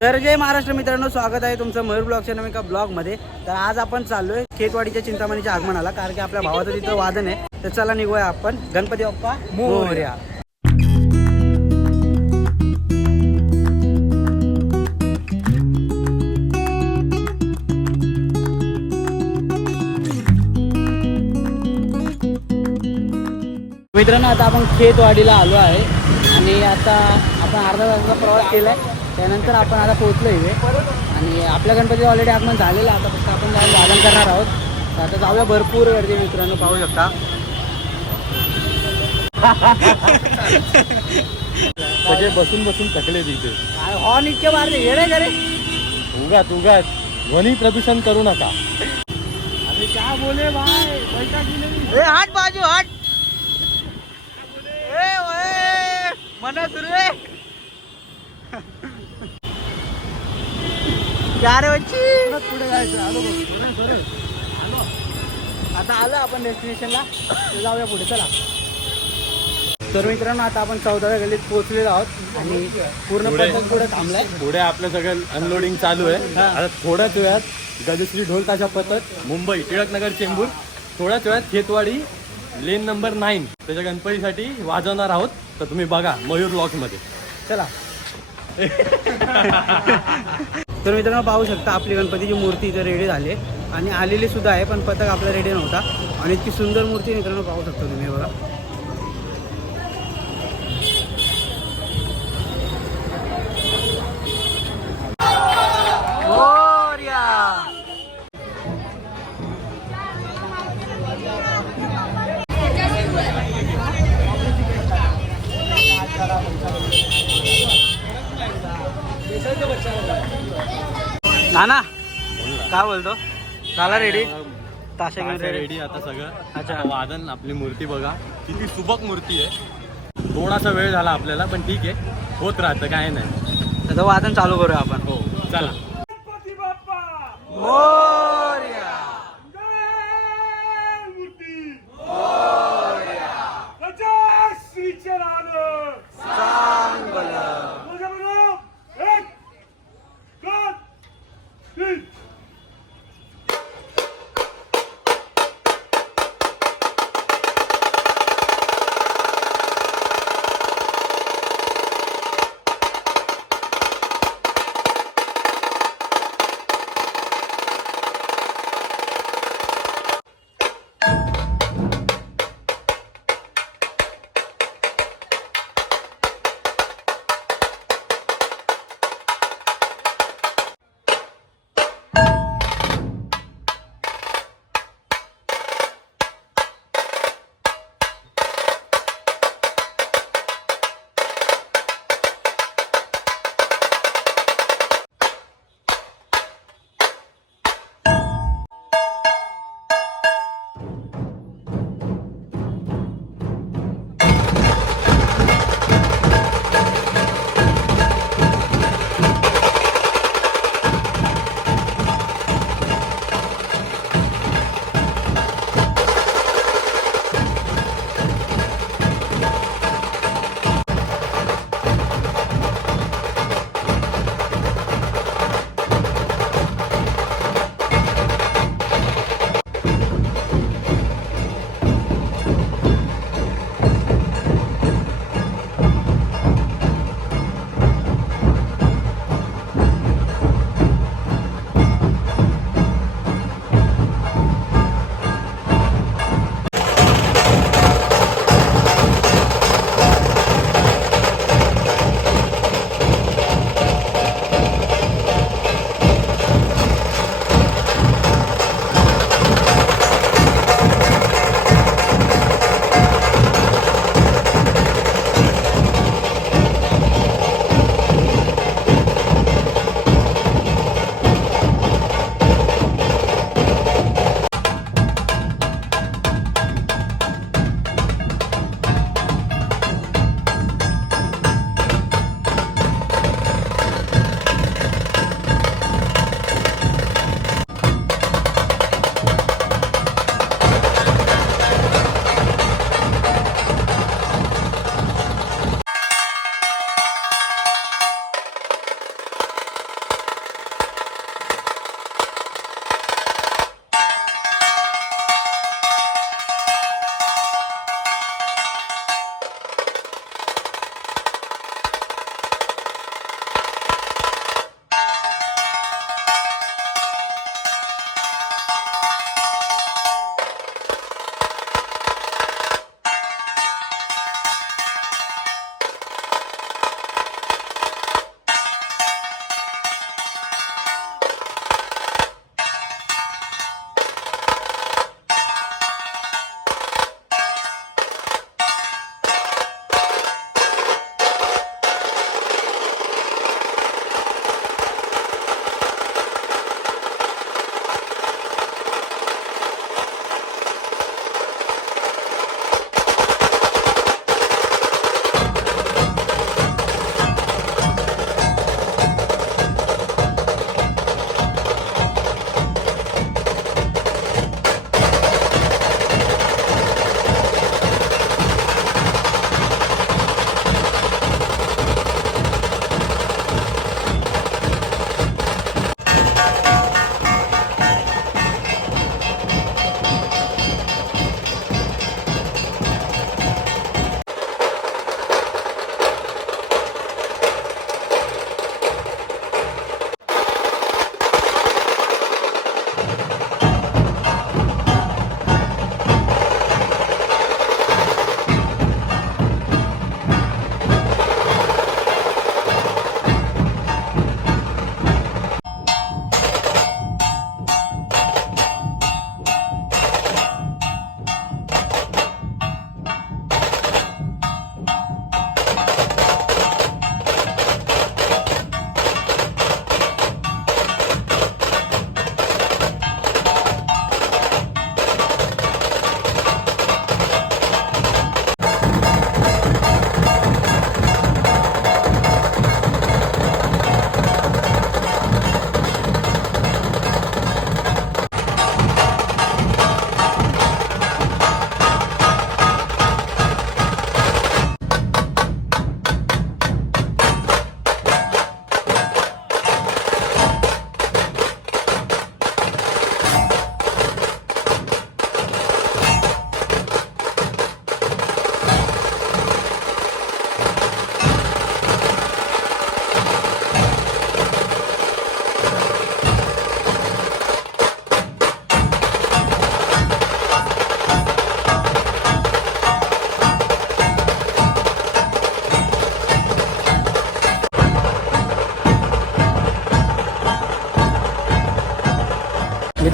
तर जय महाराष्ट्र मित्रांनो, स्वागत आहे तुमचं मयूर ब्लॉगच्या नवीन एका ब्लॉगमध्ये. तर आज आपण चाललोय खेतवाडीच्या चिंतामणीच्या आगमनाला, कारण की आपल्या भावाचं तिथं वादन आहे. तर चला निघूया आपण. गणपती बाप्पा मोरया. मित्रांनो, आता आपण खेतवाडीला आलो आहे आणि आता आपण अर्धा तासाचा प्रवास केला आहे. त्यानंतर आपण आता पोहोचलो इथे आणि आपल्या गणपती ऑलरेडी आगमन झालेलं. आता फक्त आपण जाऊन वादन करणार आहोत. तर आता जाऊया. भरपूर गर्दी मित्रांनो, पाहू शकता. सगळे बसून बसून थकले तिथे. हॉर्न इतके मारले येणे करे. उगाच ध्वनी प्रदूषण करू नका. अरे क्या बोले भाई, पैसा हट बाजू हट. मना सुरू आहे. क्या रे बच्ची, पुढे जायचं. आलो आता आलो आपण डेस्टिनेशनला. जाऊया पुढे, चला. तर मित्रांनो, आता आपण 14व्या गल्लीत पोहोचलेलो आहोत आणि पूर्ण पद्धत पुढे थांबलाय. पुढे आपलं सगळं अनलोडिंग चालू आहे. आता थोड्याच वेळात गजश्री ढोल ताशा पथक मुंबई टिळकनगर चेंबूर, थोड्याच वेळात खेतवाडी लेन नंबर 9 त्याच्या गणपतीसाठी वाजवणार आहोत. तर तुम्ही बघा मयूर ब्लॉग्समध्ये. चला. तर मित्रांनो, पाहू शकता आपली गणपतीची मूर्ती इथे रेडी झाली आणि आलेली सुद्धा आहे, पण पथक आपला रेडी नव्हता. आणि इतकी सुंदर मूर्ती मित्रांनो पाहू शकता तुम्ही. बघा, नाना काय बोलतो? झाला रेडी? ताशा घेऊन रेडी आता सगळं. अच्छा. वादन, आपली मूर्ती बघा किती सुबक मूर्ती आहे. थोडासा वेळ झाला आपल्याला, पण ठीक आहे, होत राहतं, काय नाही. तर वादन चालू करूया आपण. हो, चला.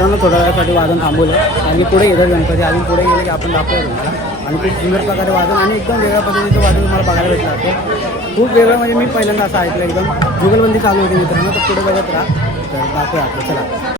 मित्रांनो थोड्या वेळासाठी वादन थांबवलं आणि पुढे गेलं गणपती अजून पुढे गेले की आपण दाखवूया तुम्हाला आणि खूप सुंदर प्रकारे वादन आणि एकदम वेगळ्या पद्धतीचं वादन तुम्हाला बघायला भेटलं असतं खूप वेगळं म्हणजे मी पहिल्यांदा असं ऐकलं एकदम जुगलबंदी चालू होती मित्रांनो तर पुढे बघत राहा तर दाखवूया आपण चला.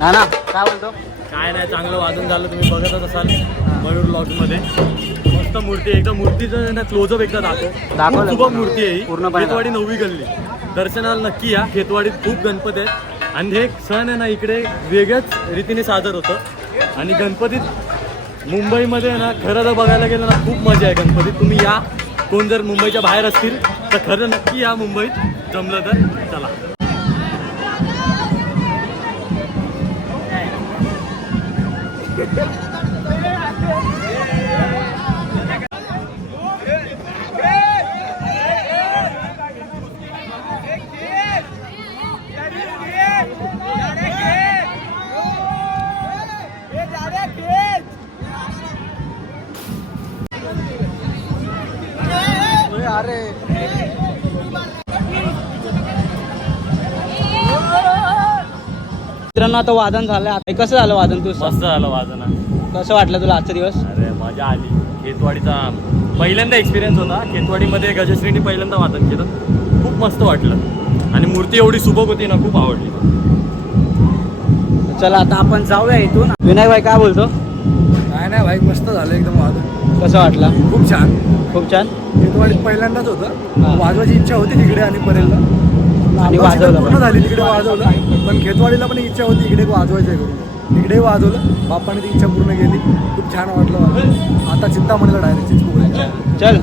ना ना काय बोलतो? काय नाही, चांगलं वाजून झालं. तुम्ही बघतच असाल मयूर ब्लॉग्समध्ये. मस्त मूर्ती आहे. एकदा मूर्तीचं ना क्लोजअप एकदा दाखवलं. खूप मूर्ती आहे ही. पूर्णपणे खेतवाडी 9वी गल्ली. दर्शनाला नक्की या. खेतवाडीत खूप गणपती आहेत आणि हे एक सण आहे ना इकडे वेगळ्याच रीतीने साजर होतं. आणि गणपतीत मुंबईमध्ये ना खरं जर बघायला गेलं ना खूप मजा आहे गणपतीत. तुम्ही या, कोण जर मुंबईच्या बाहेर असतील तर खरं नक्की या मुंबईत जमलं तर. चला. अरे मित्रांनो आता वादन झालं. आता कसं झालं वादन? तू मस्त झालं वाजन. कसं वाटलं तुला आजचा दिवस? अरे मजा आली. खेतवाडीचा पहिल्यांदा एक्सपिरियन्स होता. खेतवाडीमध्ये गजश्रीनी पहिल्यांदा वादन केलं. खूप मस्त वाटलं आणि मूर्ती एवढी सुबक होती ना, खूप आवडली. चला आता आपण जाऊया इथून. विनायक भाई काय बोलतो? काय नाही भाई, मस्त झालं एकदम वादन. कसं वाटलं? खूप छान. खूप छान. खेतवाडीत पहिल्यांदाच होतं. हा. वाजवायची इच्छा होती तिकडे आणि परेलला आणि वाजवलं पूर्ण पण. झाली. तिकडे वाजवलं पण खेतवाडीला पण इच्छा होती इकडे वाजवायचं आहे करून. इकडेही वाजवलं. बाप्पाने ती इच्छा पूर्ण केली. खूप छान वाटलं मला. आता चिंतामणीला डायरेक्ट चल